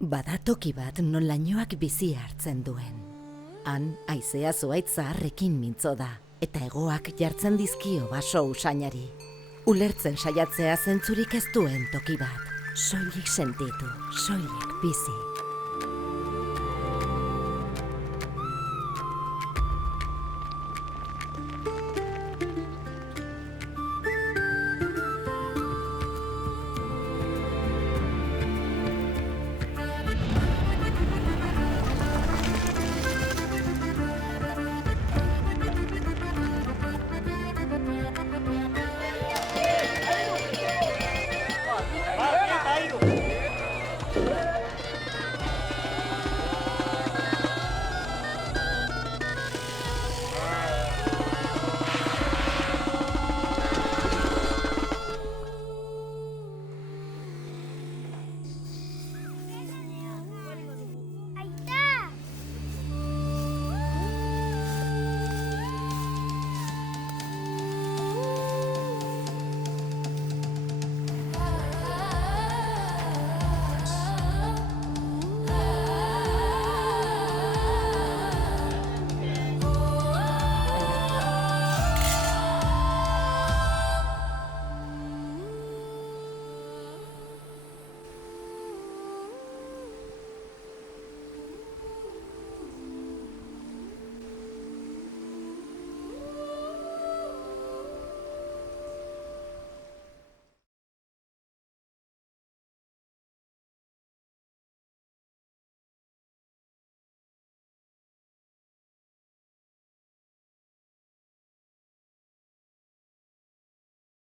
Bada toki bat non lainoak bizi hartzen duen. Han, haizea zuhaitz zaharrekin mintzo da, eta hegoak jartzen dizkio baso usainari. Ulertzen saiatzea zentzurik ez duen toki bat. Soilik sentitu, soilik bizi.